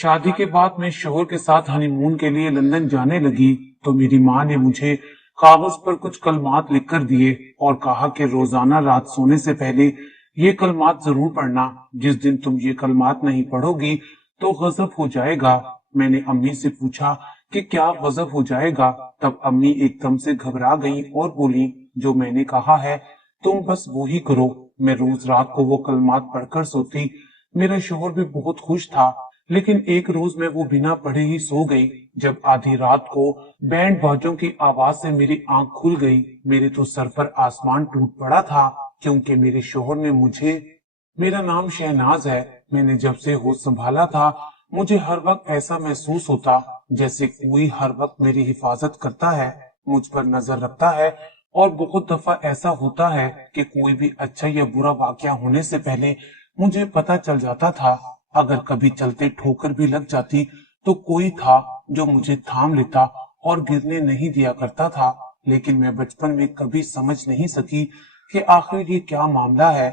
शादी के बाद मैं शोहर के साथ हनीमून के लिए लंदन जाने लगी तो मेरी माँ ने मुझे कागज पर कुछ कलमात लिखकर दिए और कहा कि रोजाना रात सोने से पहले ये कलमात जरूर पढ़ना। जिस दिन तुम ये कलमात नहीं पढ़ोगी तो गजब हो जाएगा। मैंने अम्मी से पूछा कि क्या गजब हो जाएगा। तब अम्मी एकदम से घबरा गई और बोली, जो मैंने कहा है तुम बस वो ही करो। मैं रोज रात को वो कलमात पढ़कर सोती। मेरा शोहर भी बहुत खुश था। लेकिन एक रोज मैं वो बिना पढ़े ही सो गई। जब आधी रात को बैंड बाजों की आवाज से मेरी आंख खुल गई, मेरे तो सर पर आसमान टूट पड़ा था, क्योंकि मेरे शोहर ने मुझे, मेरा नाम शहनाज है, मैंने जब से होश संभाला था मुझे हर वक्त ऐसा महसूस होता जैसे कोई हर वक्त मेरी हिफाजत करता है, मुझ पर नजर रखता है। और बहुत दफा ऐसा होता है कि कोई भी अच्छा या बुरा वाकया होने से पहले मुझे पता चल जाता था। अगर कभी चलते ठोकर भी लग जाती तो कोई था जो मुझे थाम लेता और गिरने नहीं दिया करता था। लेकिन मैं बचपन में कभी समझ नहीं सकी कि आखिर ये क्या मामला है।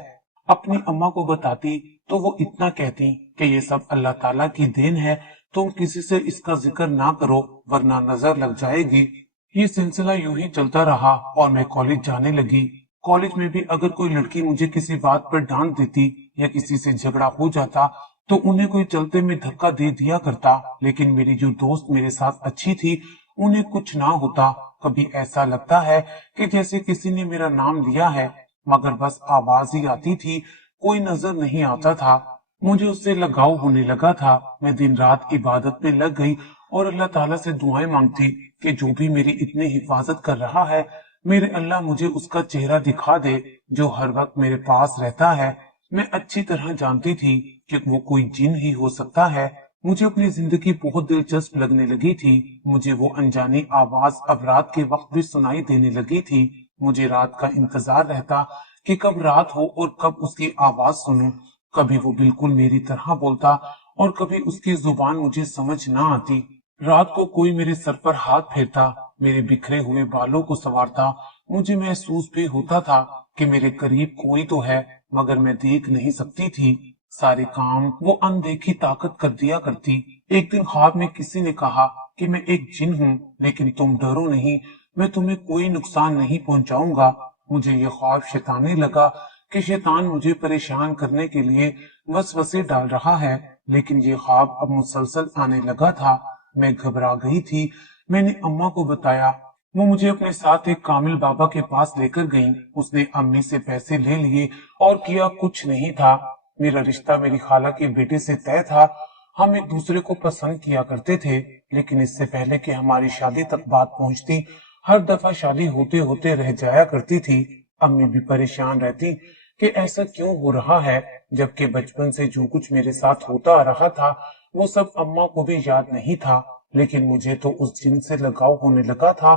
अपनी अम्मा को बताती तो वो इतना कहती कि ये सब अल्लाह ताला की देन है, तुम किसी से इसका जिक्र ना करो वरना नजर लग जाएगी। ये सिलसिला यूं ही चलता रहा और मैं कॉलेज जाने लगी। कॉलेज में भी अगर कोई लड़की मुझे किसी बात पर डांट देती या किसी से झगड़ा हो जाता तो उन्हें कोई चलते में धक्का दे दिया करता। लेकिन मेरी जो दोस्त मेरे साथ अच्छी थी उन्हें कुछ ना होता। कभी ऐसा लगता है कि जैसे किसी ने मेरा नाम लिया है, मगर बस आवाज ही आती थी, कोई नजर नहीं आता था। मुझे उससे लगाव होने लगा था। मैं दिन रात इबादत में लग गई और अल्लाह ताला से दुआएं मांगती कि जो भी मेरी इतनी हिफाजत कर रहा है, मेरे अल्लाह मुझे उसका चेहरा दिखा दे जो हर वक्त मेरे पास रहता है। मैं अच्छी तरह जानती थी कि वो कोई जिन ही हो सकता है। मुझे अपनी जिंदगी बहुत दिलचस्प लगने लगी थी। मुझे वो अनजानी आवाज अब रात के वक्त भी सुनाई देने लगी थी। मुझे रात का इंतजार रहता कि कब रात हो और कब उसकी आवाज सुनूं। कभी वो बिल्कुल मेरी तरह बोलता और कभी उसकी जुबान मुझे समझ ना आती। रात को कोई मेरे सर पर हाथ फेरता, मेरे बिखरे हुए बालों को संवारता। मुझे महसूस भी होता था कि मेरे करीब कोई तो है, मगर मैं देख नहीं सकती थी। सारे काम वो अनदेखी ताकत कर दिया करती। एक दिन ख्वाब में किसी ने कहा कि मैं एक जिन हूँ, लेकिन तुम डरो नहीं, मैं तुम्हें कोई नुकसान नहीं पहुंचाऊंगा। मुझे ये ख्वाब शैतानी लगा कि शैतान मुझे परेशान करने के लिए वसवसे डाल रहा है। लेकिन ये ख्वाब अब मुसलसल आने लगा था। मैं घबरा गई थी। मैंने अम्मा को बताया। वो मुझे अपने साथ एक कामिल बाबा के पास लेकर गई। उसने अम्मी से पैसे ले लिए और किया कुछ नहीं था। मेरा रिश्ता मेरी खाला के बेटे से तय था। हम एक दूसरे को पसंद किया करते थे, लेकिन इससे पहले कि हमारी शादी तक बात पहुंचती, हर दफा शादी होते होते रह जाया करती थी। अम्मी भी परेशान रहती कि ऐसा क्यों हो रहा है, जबकि बचपन से जो कुछ मेरे साथ होता आ रहा था वो सब अम्मा को भी याद नहीं था। लेकिन मुझे तो उस जिन से लगाव होने लगा था।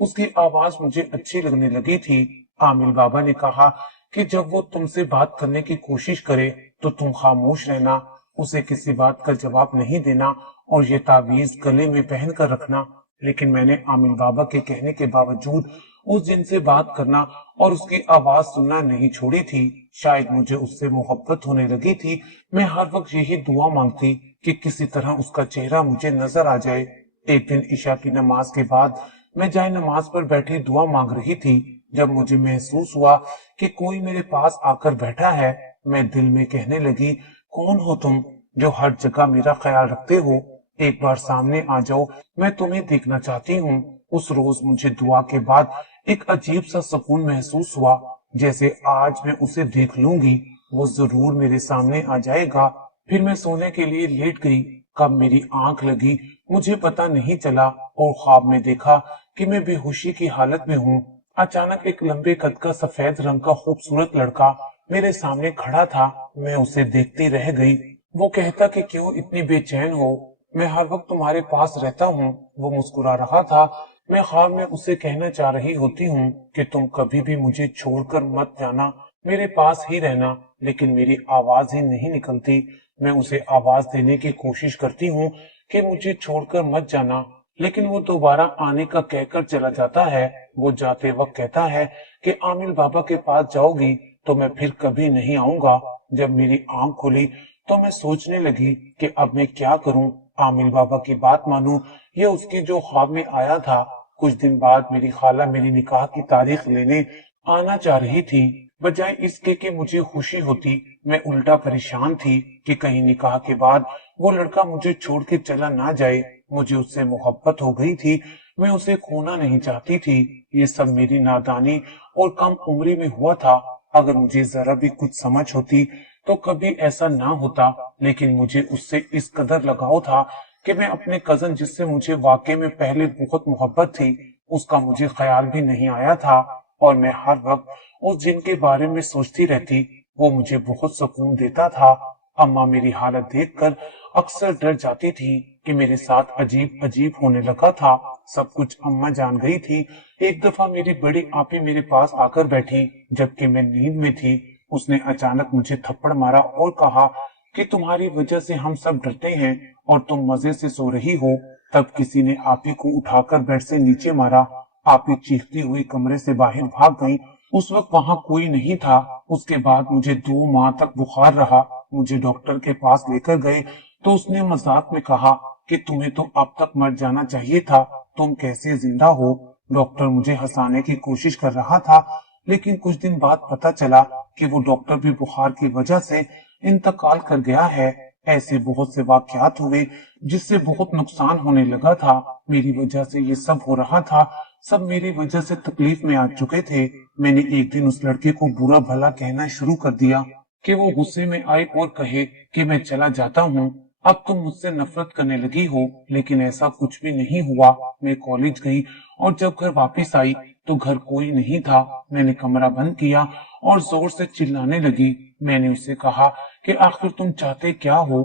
उसकी आवाज मुझे अच्छी लगने लगी थी। आमिर बाबा ने कहा कि जब वो तुमसे बात करने की कोशिश करे तो तुम खामोश रहना, उसे किसी बात का जवाब नहीं देना और ये तावीज गले में पहन कर रखना। लेकिन मैंने आमिर बाबा के कहने के बावजूद उस जिन से बात करना और उसकी आवाज सुनना नहीं छोड़ी थी। शायद मुझे उससे मोहब्बत होने लगी थी। मैं हर वक्त यही दुआ मांगती कि किसी तरह उसका चेहरा मुझे नजर आ जाए। एक दिन ईशा की नमाज के बाद मैं जाए नमाज पर बैठी दुआ मांग रही थी, जब मुझे महसूस हुआ कि कोई मेरे पास आकर बैठा है। मैं दिल में कहने लगी, कौन हो तुम जो हर जगह मेरा ख्याल रखते हो? एक बार सामने आ जाओ, मैं तुम्हें देखना चाहती हूँ। उस रोज मुझे दुआ के बाद एक अजीब सा सुकून महसूस हुआ, जैसे आज मैं उसे देख लूंगी, वो जरूर मेरे सामने आ जाएगा। फिर मैं सोने के लिए लेट गई। कब मेरी आंख लगी मुझे पता नहीं चला और ख्वाब में देखा कि मैं बेहोशी की हालत में हूँ। अचानक एक लंबे कद का सफेद रंग का खूबसूरत लड़का मेरे सामने खड़ा था। मैं उसे देखती रह गई। वो कहता कि क्यों इतनी बेचैन हो, मैं हर वक्त तुम्हारे पास रहता हूँ। वो मुस्कुरा रहा था। मैं ख्वाब में उसे कहना चाह रही होती हूँ कि तुम कभी भी मुझे छोड़कर मत जाना, मेरे पास ही रहना, लेकिन मेरी आवाज ही नहीं निकलती। मैं उसे आवाज देने की कोशिश करती हूँ कि मुझे छोड़कर मत जाना, लेकिन वो दोबारा आने का कहकर चला जाता है। वो जाते वक्त कहता है कि आमिर बाबा के पास जाओगी तो मैं फिर कभी नहीं आऊंगा। जब मेरी आंख खुली تو میں سوچنے لگی کہ اب میں کیا کروں، عامل بابا کی بات مانوں یا اس کی جو خواب میں آیا تھا۔ کچھ دن بعد میری خالہ میری نکاح کی تاریخ لینے آنا چاہ رہی تھی۔ بجائے اس کے کہ مجھے خوشی ہوتی، میں الٹا پریشان تھی کہ کہیں نکاح کے بعد وہ لڑکا مجھے چھوڑ کے چلا نہ جائے۔ مجھے اس سے محبت ہو گئی تھی، میں اسے کھونا نہیں چاہتی تھی۔ یہ سب میری نادانی اور کم عمری میں ہوا تھا۔ اگر مجھے ذرا بھی کچھ سمجھ ہوتی تو کبھی ایسا نہ ہوتا، لیکن مجھے اس سے اس قدر لگاؤ تھا کہ میں اپنے کزن، جس سے مجھے واقعے میں پہلے بہت محبت تھی، اس کا مجھے خیال بھی نہیں آیا تھا، اور میں ہر وقت اس جن کے بارے میں سوچتی رہتی۔ وہ مجھے بہت سکون دیتا تھا۔ اماں میری حالت دیکھ کر اکثر ڈر جاتی تھی کہ میرے ساتھ عجیب عجیب ہونے لگا تھا۔ سب کچھ اماں جان گئی تھی۔ ایک دفعہ میری بڑی آپی میرے پاس آ کر بیٹھی جبکہ میں نیند میں تھی۔ اس نے اچانک مجھے تھپڑ مارا اور کہا کہ تمہاری وجہ سے ہم سب ڈرتے ہیں اور تم مزے سے سو رہی ہو۔ تب کسی نے آپی کو اٹھا کر بیڈ سے نیچے مارا۔ آپی چیختی ہوئی کمرے سے باہر بھاگ گئی۔ اس وقت وہاں کوئی نہیں تھا۔ اس کے بعد مجھے 2 ماہ تک بخار رہا۔ مجھے ڈاکٹر کے پاس لے کر گئے تو اس نے مذاق میں کہا کہ تمہیں تو اب تک مر جانا چاہیے تھا، تم کیسے زندہ ہو۔ ڈاکٹر مجھے ہنسانے کی کوشش کر رہا تھا، لیکن کچھ دن بعد پتا چلا کہ وہ ڈاکٹر بھی بخار کی وجہ سے انتقال کر گیا ہے۔ ایسے بہت سے واقعات ہوئے جس سے بہت نقصان ہونے لگا تھا۔ میری وجہ سے یہ سب ہو رہا تھا، سب میری وجہ سے تکلیف میں آ چکے تھے۔ میں نے ایک دن اس لڑکے کو برا بھلا کہنا شروع کر دیا کہ وہ غصے میں آئے اور کہے کہ میں چلا جاتا ہوں، اب تم مجھ سے نفرت کرنے لگی ہو، لیکن ایسا کچھ بھی نہیں ہوا۔ میں کالج گئی اور جب گھر واپس آئی تو گھر کوئی نہیں تھا۔ میں نے کمرہ بند کیا اور زور سے چلانے لگی۔ میں نے اسے کہا کہ آخر تم چاہتے کیا ہو،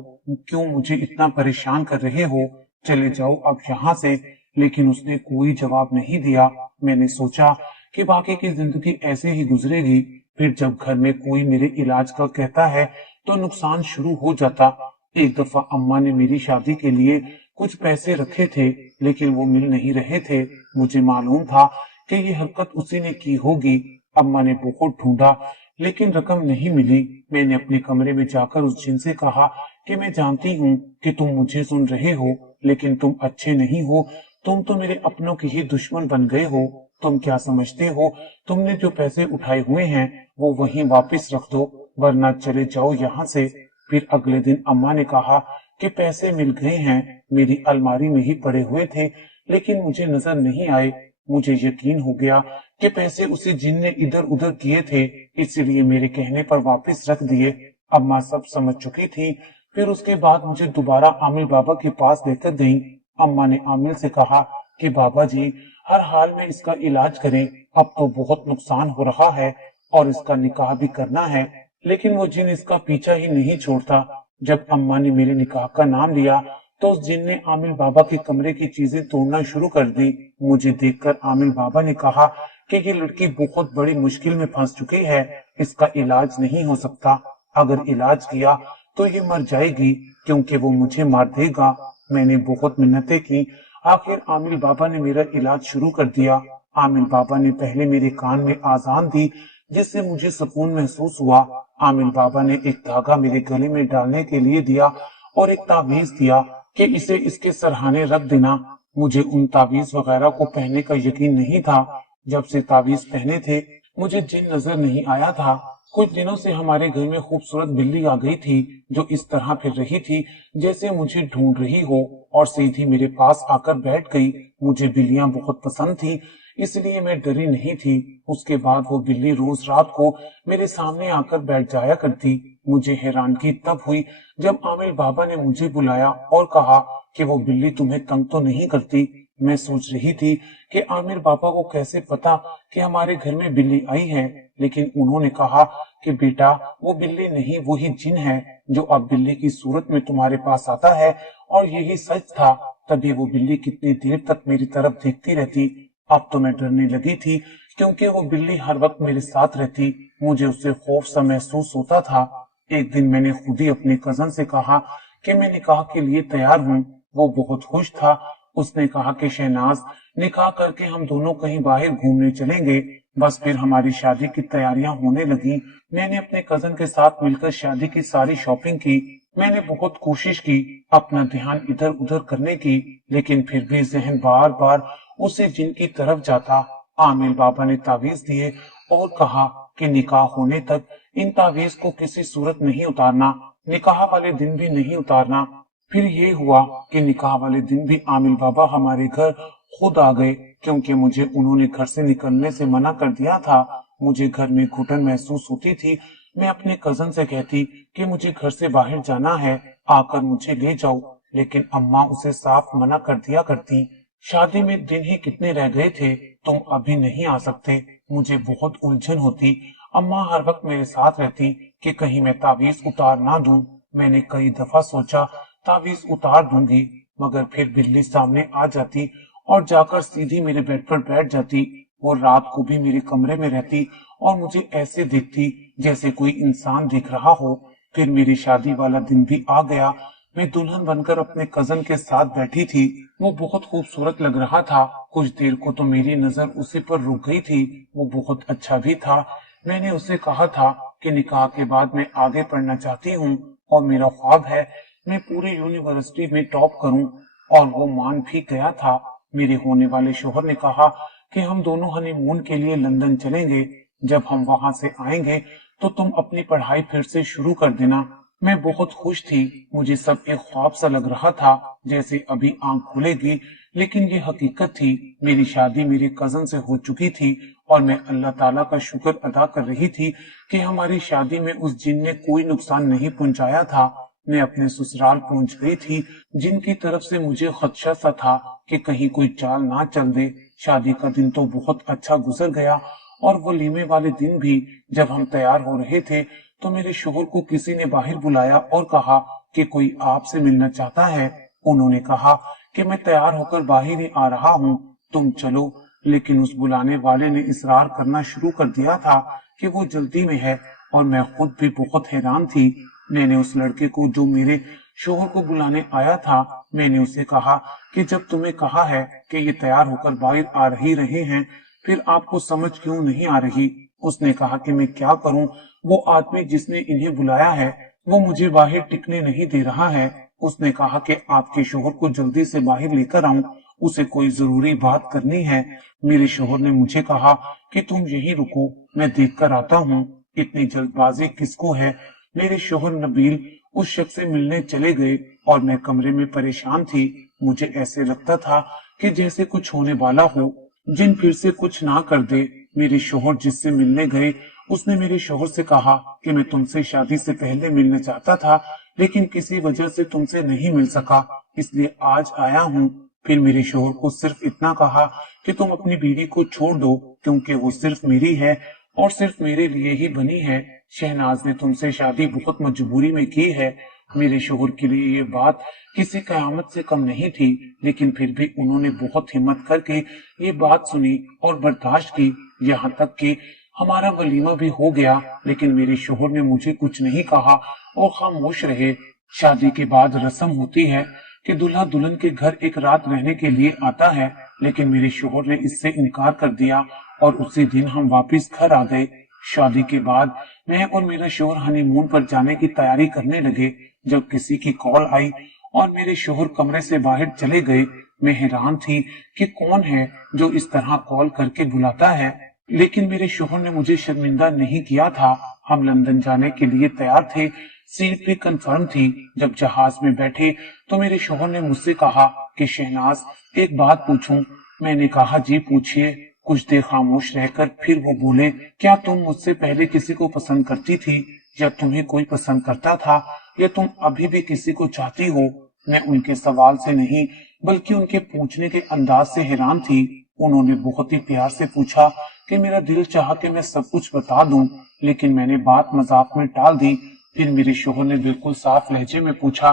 کیوں مجھے اتنا پریشان کر رہے ہو، چلے جاؤ اب یہاں سے۔ لیکن اس نے کوئی جواب نہیں دیا۔ میں نے سوچا کہ باقی کی زندگی ایسے ہی گزرے گی۔ پھر جب گھر میں کوئی میرے علاج کا کہتا ہے تو نقصان شروع ہو جاتا۔ ایک دفعہ اماں نے میری شادی کے لیے کچھ پیسے رکھے تھے، لیکن وہ مل نہیں رہے تھے۔ مجھے معلوم تھا کہ یہ حرکت اسی نے کی ہوگی۔ اماں نے بہت ڈھونڈا لیکن رقم نہیں ملی۔ میں نے اپنے کمرے میں جا کر اس جن سے کہا کہ میں جانتی ہوں کہ تم مجھے سن رہے ہو، لیکن تم اچھے نہیں ہو، تم تو میرے اپنوں کے ہی دشمن بن گئے ہو۔ تم کیا سمجھتے ہو، تم نے جو پیسے اٹھائے ہوئے ہیں وہ وہیں واپس رکھ دو، ورنہ چلے جاؤ یہاں سے۔ پھر اگلے دن اماں نے کہا کہ پیسے مل گئے ہیں، میری الماری میں ہی پڑے ہوئے تھے لیکن مجھے نظر نہیں آئے۔ مجھے یقین ہو گیا کہ پیسے اسی جن نے ادھر ادھر کیے تھے، اس لیے میرے کہنے پر واپس رکھ دیے۔ اماں سب سمجھ چکی تھی۔ پھر اس کے بعد مجھے دوبارہ عامل بابا کے پاس لے کر گئیں۔ اماں نے عامل سے کہا کہ بابا جی ہر حال میں اس کا علاج کریں، اب تو بہت نقصان ہو رہا ہے اور اس کا نکاح بھی کرنا ہے، لیکن وہ جن اس کا پیچھا ہی نہیں چھوڑتا۔ جب اماں نے میرے نکاح کا نام لیا تو اس جن نے عامل بابا کے کمرے کی چیزیں توڑنا شروع کر دی۔ مجھے دیکھ کر عامل بابا نے کہا کہ یہ لڑکی بہت بڑی مشکل میں پھنس چکی ہے، اس کا علاج نہیں ہو سکتا، اگر علاج کیا تو یہ مر جائے گی کیونکہ وہ مجھے مار دے گا۔ میں نے بہت منتیں کی، آخر عامل بابا نے میرا علاج شروع کر دیا۔ عامل بابا نے پہلے میرے کان میں آذان دی جس سے مجھے سکون محسوس ہوا۔ عامل بابا نے ایک دھاگا میرے گلے میں ڈالنے کے لیے دیا اور ایک تعویذ دیا کہ اسے اس کے سرہانے رکھ دینا۔ مجھے ان تعویذ وغیرہ کو پہننے کا یقین نہیں تھا۔ جب سے تعویذ پہنے تھے مجھے جن نظر نہیں آیا تھا۔ کچھ دنوں سے ہمارے گھر میں خوبصورت بلی آ گئی تھی جو اس طرح پھر رہی تھی جیسے مجھے ڈھونڈ رہی ہو اور سیدھی میرے پاس آ کر بیٹھ گئی۔ مجھے بلیاں بہت پسند تھی اس لیے میں ڈری نہیں تھی۔ اس کے بعد وہ بلی روز رات کو میرے سامنے آ کر بیٹھ جایا کرتی۔ مجھے حیرانگی تب ہوئی جب عامل بابا نے مجھے بلایا اور کہا کہ وہ بلی تمہیں تنگ تو نہیں کرتی۔ میں سوچ رہی تھی کہ عامر بابا کو کیسے پتا کہ ہمارے گھر میں بلی آئی ہے، لیکن انہوں نے کہا کہ بیٹا وہ بلی نہیں، وہی جن ہے جو اب بلی کی صورت میں تمہارے پاس آتا ہے، اور یہی سچ تھا۔ تبھی وہ بلی کتنی دیر تک میری طرف دیکھتی رہتی۔ اب تو میں ڈرنے لگی تھی کیونکہ وہ بلی ہر وقت میرے ساتھ رہتی، مجھے اس سے خوف سا محسوس ہوتا تھا۔ ایک دن میں نے خود ہی اپنے کزن سے کہا کہ میں نکاح کے لیے تیار ہوں۔ وہ بہت خوش تھا۔ اس نے کہا کہ شہناز نکاح کر کے ہم دونوں کہیں باہر گھومنے چلیں گے۔ بس پھر ہماری شادی کی تیاریاں ہونے لگی۔ میں نے اپنے کزن کے ساتھ مل کر شادی کی ساری شاپنگ کی۔ मैंने बहुत कोशिश की अपना ध्यान इधर उधर करने की, लेकिन फिर भी जहन बार बार उसी जिन की तरफ जाता। आमिर बाबा ने तावीज दिए और कहा कि निकाह होने तक इन तावीज को किसी सूरत नहीं उतारना, निकाह वाले दिन भी नहीं उतारना। फिर ये हुआ कि निकाह वाले दिन भी आमिर बाबा हमारे घर खुद आ गए, क्योंकि मुझे उन्होंने घर से निकलने से मना कर दिया था। मुझे घर में घुटन महसूस होती थी। मैं अपने कजन से कहती कि मुझे घर से बाहर जाना है, आकर मुझे ले जाओ, लेकिन अम्मा उसे साफ मना कर दिया करती। शादी में दिन ही कितने रह गए थे, तुम अभी नहीं आ सकते। मुझे बहुत उलझन होती। अम्मा हर वक्त मेरे साथ रहती कि कहीं मैं तावीज उतार ना दूं। मैंने कई दफा सोचा तावीज उतार दूंगी, मगर फिर बिल्ली सामने आ जाती और जाकर सीधी मेरे बेड पर बैठ जाती। वो रात को भी मेरे कमरे में रहती और मुझे ऐसे देखती जैसे कोई इंसान दिख रहा हो। फिर मेरी शादी वाला दिन भी आ गया। मैं दुल्हन बनकर अपने कजन के साथ बैठी थी। वो बहुत खूबसूरत लग रहा था। कुछ देर को तो मेरी नजर उसी पर रुक गई थी। वो बहुत अच्छा भी था। मैंने उसे कहा था कि निकाह के बाद मैं आगे पढ़ना चाहती हूँ और मेरा ख्वाब है मैं पूरी यूनिवर्सिटी में टॉप करूं, और वो मान भी गया था। मेरे होने वाले शोहर ने कहा कि हम दोनों हनीमून के लिए लंदन चलेंगे। जब हम वहां से आएंगे तो तुम अपनी पढ़ाई फिर से शुरू कर देना। मैं बहुत खुश थी। मुझे सब एक ख्वाब सा लग रहा था, जैसे अभी आंख खुलेगी, लेकिन ये हकीकत थी। मेरी शादी मेरे कजन से हो चुकी थी और मैं अल्लाह ताला का शुक्र अदा कर रही थी कि हमारी शादी में उस जिन ने कोई नुकसान नहीं पहुंचाया था। मैं अपने ससुराल पहुंच गई थी, जिनकी तरफ से मुझे खदशा सा था कि कहीं कोई चाल ना चल दे। शादी का दिन तो बहुत अच्छा गुजर गया, और वलीमे वाले दिन भी जब हम तैयार हो रहे थे तो मेरे शोहर को किसी ने बाहर बुलाया और कहा कि कोई आपसे मिलना चाहता है। उन्होंने कहा कि मैं तैयार होकर बाहर ही आ रहा हूँ, तुम चलो। लेकिन उस बुलाने वाले ने इसरार करना शुरू कर दिया था कि वो जल्दी में है, और मैं खुद भी बहुत हैरान थी। मैंने उस लड़के को जो मेरे शोहर को बुलाने आया था, मैंने उसे कहा कि जब तुम्हें कहा है कि ये तैयार होकर बाहर आ ही रहे हैं, फिर आपको समझ क्यों नहीं आ रही। उसने कहा कि मैं क्या करूं, वो आदमी जिसने इन्हें बुलाया है वो मुझे बाहर टिकने नहीं दे रहा है। उसने कहा कि आपके शोहर को जल्दी से बाहर लेकर आऊं, उसे कोई जरूरी बात करनी है। मेरे शोहर ने मुझे कहा कि तुम यहीं रुको, मैं देख कर आता हूँ। इतनी जल्दबाजी किसको है। मेरे शोहर नबील उस शख्स से मिलने चले गए और मैं कमरे में परेशान थी। मुझे ऐसे लगता था कि जैसे कुछ होने वाला हो, जिन फिर से कुछ ना कर दे। मेरे शोहर जिससे मिलने गए उसने मेरे शोहर से कहा कि मैं तुमसे शादी से पहले मिलने चाहता था, लेकिन किसी वजह से तुमसे नहीं मिल सका, इसलिए आज आया हूँ। फिर मेरे शोहर को सिर्फ इतना कहा कि तुम अपनी बीवी को छोड़ दो, क्योंकि वो सिर्फ मेरी है और सिर्फ मेरे लिए ही बनी है। शहनाज ने तुमसे शादी बहुत मजबूरी में की है। मेरे शोहर के लिए ये बात किसी कयामत से कम नहीं थी, लेकिन फिर भी उन्होंने बहुत हिम्मत करके ये बात सुनी और बर्दाश्त की। यहाँ तक कि हमारा वलीमा भी हो गया, लेकिन मेरे शोहर ने मुझे कुछ नहीं कहा और खामोश रहे। शादी के बाद रस्म होती है कि दूल्हा दुल्हन के घर एक रात रहने के लिए आता है, लेकिन मेरे शोहर ने इससे इनकार कर दिया और उसी दिन हम वापस घर आ गए। शादी के बाद मैं और मेरा शोहर हनीमून पर जाने की तैयारी करने लगे, जब किसी की कॉल आई और मेरे शोहर कमरे से बाहर चले गए। मैं हैरान थी कि कौन है जो इस तरह कॉल करके बुलाता है, लेकिन मेरे शोहर ने मुझे शर्मिंदा नहीं किया था। हम लंदन जाने के लिए तैयार थे, सीट भी कंफर्म थी। जब जहाज में बैठे तो मेरे शोहर ने मुझसे कहा कि शहनाज एक बात पूछूं। मैंने कहा जी पूछिए। कुछ देर खामोश रहकर फिर वो बोले, क्या तुम मुझसे पहले किसी को पसंद करती थी, या तुम्हें कोई पसंद करता था, या तुम अभी भी किसी को चाहती हो। मैं उनके सवाल से नहीं बल्कि उनके पूछने के अंदाज से हैरान थी। उन्होंने बहुत ही प्यार से पूछा कि मेरा दिल चाहा कि मैं सब कुछ बता दूं, लेकिन मैंने बात मजाक में टाल दी। फिर मेरे शोहर ने बिल्कुल साफ लहजे में पूछा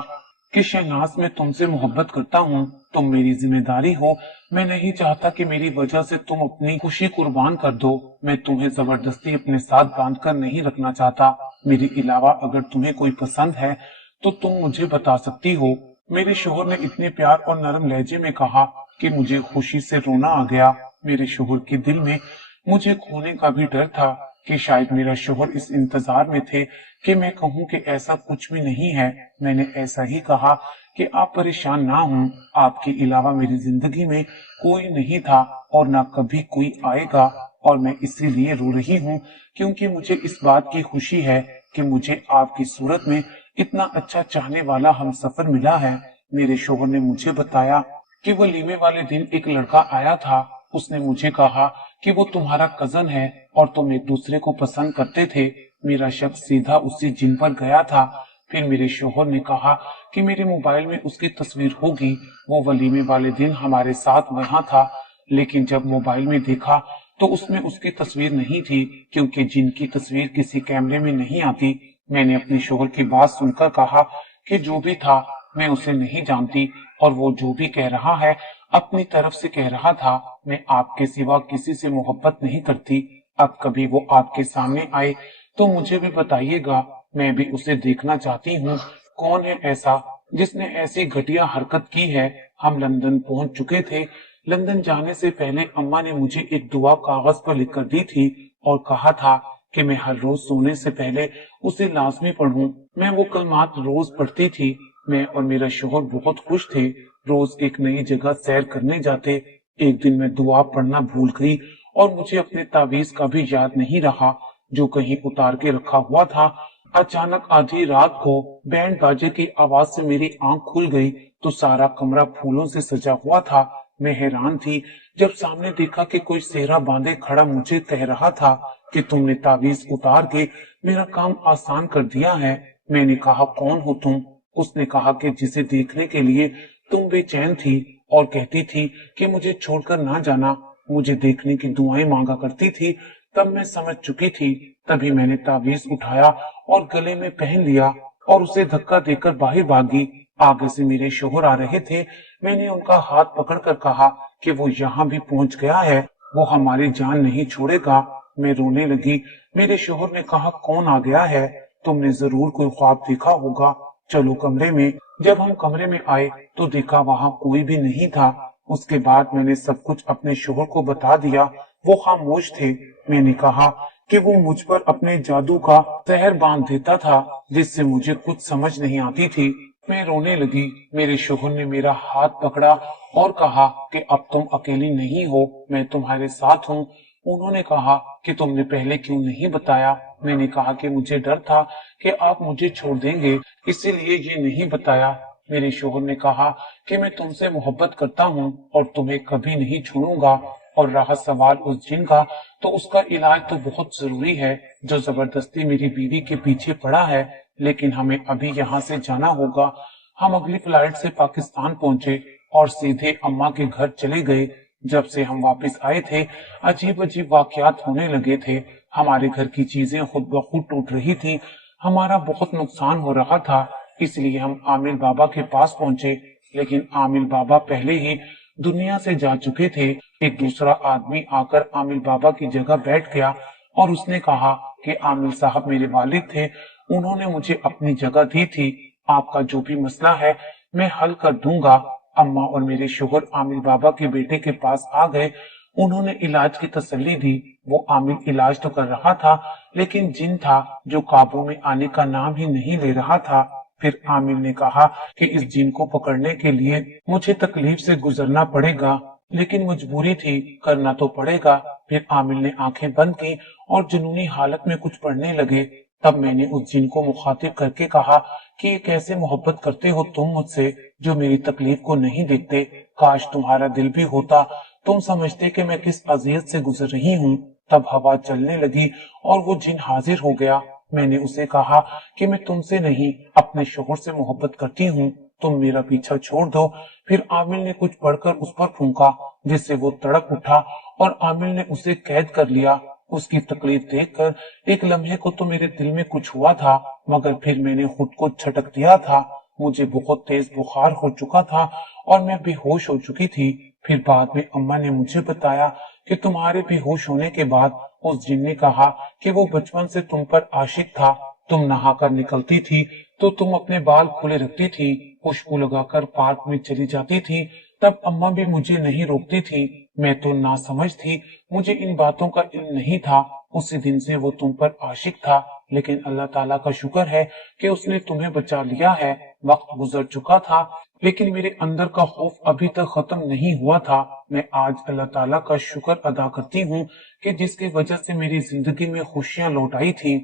कि शहनाज मैं तुमसे मोहब्बत करता हूँ, तुम मेरी जिम्मेदारी हो। मैं नहीं चाहता कि मेरी वजह से तुम अपनी खुशी कुर्बान कर दो। मैं तुम्हें जबरदस्ती अपने साथ बांध कर नहीं रखना चाहता। मेरे अलावा अगर तुम्हें कोई पसंद है तो तुम मुझे बता सकती हो। मेरे शोहर ने इतने प्यार और नरम लहजे में कहा कि मुझे खुशी से रोना आ गया। मेरे शोहर के दिल में मुझे खोने का भी डर था कि शायद मेरा शोहर इस इंतजार में थे कि मैं कहूं कि ऐसा कुछ भी नहीं है। मैंने ऐसा ही कहा कि आप परेशान ना हों, आपके अलावा मेरी जिंदगी में कोई नहीं था और ना कभी कोई आएगा, और मैं इसीलिए रो रही हूँ क्योंकि मुझे इस बात की खुशी है कि मुझे आपकी सूरत में इतना अच्छा चाहने वाला हमसफर मिला है। मेरे शोहर ने मुझे बताया कि वलीमे वाले दिन एक लड़का आया था। उसने मुझे कहा कि वो तुम्हारा कजन है और तुम एक दूसरे को पसंद करते थे। मेरा शक सीधा उसी जिन पर गया था। फिर मेरे शोहर ने कहा कि मेरे मोबाइल में उसकी तस्वीर होगी। वो वलीमे वाले दिन हमारे साथ वहां था, लेकिन जब मोबाइल में देखा तो उसमें उसकी तस्वीर नहीं थी, क्योंकि जिनकी तस्वीर किसी कैमरे में नहीं आती। मैंने अपने शोहर की बात सुनकर कहा कि जो भी था मैं उसे नहीं जानती, और वो जो भी कह रहा है अपनी तरफ से कह रहा था। मैं आपके सिवा किसी से मोहब्बत नहीं करती। अब कभी वो आपके सामने आए तो मुझे भी बताइएगा, मैं भी उसे देखना चाहती हूँ। कौन है ऐसा जिसने ऐसी घटिया हरकत की है। हम लंदन पहुंच चुके थे। लंदन जाने से पहले अम्मा ने मुझे एक दुआ कागज पर लिखकर दी थी और कहा था कि मैं हर रोज सोने से पहले उसे लाजमी पढ़ूं। मैं वो कलमात रोज पढ़ती थी। मैं और मेरा शोहर बहुत खुश थे। रोज एक नई जगह सैर करने जाते। एक दिन मैं दुआ पढ़ना भूल गई और मुझे अपने तावीज का भी याद नहीं रहा, जो कहीं उतार के रखा हुआ था। अचानक आधी रात को बैंड बाजे की आवाज से मेरी आंख खुल गई तो सारा कमरा फूलों से सजा हुआ था। मैं हैरान थी जब सामने देखा कि कोई सेहरा बांधे खड़ा मुझे कह रहा था कि तुमने तावीज उतार के मेरा काम आसान कर दिया है। मैंने कहा, कौन हो तुम? उसने कहा कि जिसे देखने के लिए तुम बेचैन थी और कहती थी कि मुझे छोड़कर ना जाना, मुझे देखने की दुआएं मांगा करती थी। तब मैं समझ चुकी थी। तभी मैंने तावीज उठाया और गले में पहन लिया और उसे धक्का देकर बाहर भागी। आगे से मेरे शोहर आ रहे थे। मैंने उनका हाथ पकड़कर कहा कि वो यहाँ भी पहुंच गया है, वो हमारी जान नहीं छोड़ेगा। मैं रोने लगी। मेरे शोहर ने कहा, कौन आ गया है? तुमने जरूर कोई ख्वाब देखा होगा, चलो कमरे में। जब हम कमरे में आए तो देखा वहां कोई भी नहीं था। उसके बाद मैंने सब कुछ अपने शोहर को बता दिया। वो खामोश थे। मैंने कहा कि वो मुझ पर अपने जादू का जहर बांध देता था, जिससे मुझे कुछ समझ नहीं आती थी। मैं रोने लगी। मेरे शोहर ने मेरा हाथ पकड़ा और कहा कि अब तुम अकेली नहीं हो, मैं तुम्हारे साथ हूँ। उन्होंने कहा कि तुमने पहले क्यों नहीं बताया? मैंने कहा कि मुझे डर था कि आप मुझे छोड़ देंगे, इसीलिए ये नहीं बताया। मेरे शोहर ने कहा कि मैं तुमसे मोहब्बत करता हूँ और तुम्हें कभी नहीं छोड़ूंगा। और रहा सवाल उस जिन का, तो उसका इलाज तो बहुत जरूरी है, जो जबरदस्ती मेरी बीवी के पीछे पड़ा है। लेकिन हमें अभी यहाँ से जाना होगा। हम अगली फ्लाइट से पाकिस्तान पहुंचे और सीधे अम्मा के घर चले गए। जब से हम वापस आए थे, अजीब अजीब वाकयात होने लगे थे। हमारे घर की चीजें खुद ब खुद टूट रही थी। हमारा बहुत नुकसान हो रहा था। इसलिए हम आमिर बाबा के पास पहुंचे, लेकिन आमिर बाबा पहले ही दुनिया से जा चुके थे। एक दूसरा आदमी आकर आमिर बाबा की जगह बैठ गया और उसने कहा कि आमिर साहब मेरे वालिद थे, उन्होंने मुझे अपनी जगह दी थी। आपका जो भी मसला है मैं हल कर दूंगा। अम्मा और मेरे शोहर आमिर बाबा के बेटे के पास आ गए। उन्होंने इलाज की तसल्ली दी। वो आमिर इलाज तो कर रहा था, लेकिन जिन था जो काबू में आने का नाम ही नहीं ले रहा था। फिर आमिर ने कहा कि इस जिन को पकड़ने के लिए मुझे तकलीफ से गुजरना पड़ेगा, लेकिन मजबूरी थी, करना तो पड़ेगा। फिर आमिर ने आंखें बंद की और जुनूनी हालत में कुछ पढ़ने लगे। तब मैंने उस जिन को मुखातिब करके कहा कि ये कैसे मोहब्बत करते हो तुम मुझसे, जो मेरी तकलीफ को नहीं देखते। काश तुम्हारा दिल भी होता, तुम समझते कि मैं किस अजियत से गुजर रही हूँ। तब हवा चलने लगी और वो जिन हाजिर हो गया। मैंने उसे कहा कि मैं तुमसे नहीं, अपने शोहर से मोहब्बत करती हूँ, तुम मेरा पीछा छोड़ दो। फिर आमिर ने कुछ पढ़कर उस पर फूंका, जिससे वो तड़प उठा और आमिर ने उसे कैद कर लिया। उसकी तकलीफ देखकर एक लम्हे को तो मेरे दिल में कुछ हुआ था, मगर फिर मैंने खुद को झटक दिया था। मुझे बहुत तेज बुखार हो चुका था और मैं बेहोश हो चुकी थी। फिर बाद में अम्मा ने मुझे बताया कि तुम्हारे बेहोश होने के बाद उस जिन ने कहा कि वो बचपन से तुम पर आशिक था। तुम नहाकर निकलती थी तो तुम अपने बाल खुले रखती थी, खुशबू लगाकर पार्क में चली जाती थी, تب अम्मा भी मुझे नहीं रोकती थी। मैं तो नासमझ थी, मुझे इन बातों का इल्म नहीं था। उसी दिन से वो तुम पर आशिक था, लेकिन अल्लाह ताला का शुक्र है कि उसने तुम्हें बचा लिया है। वक्त गुजर चुका था, लेकिन मेरे अंदर का खौफ अभी तक खत्म नहीं हुआ था। मैं आज अल्लाह ताला का शुक्र अदा करती हूँ कि जिसकी वजह से मेरी जिंदगी में खुशियां लौट आई थी।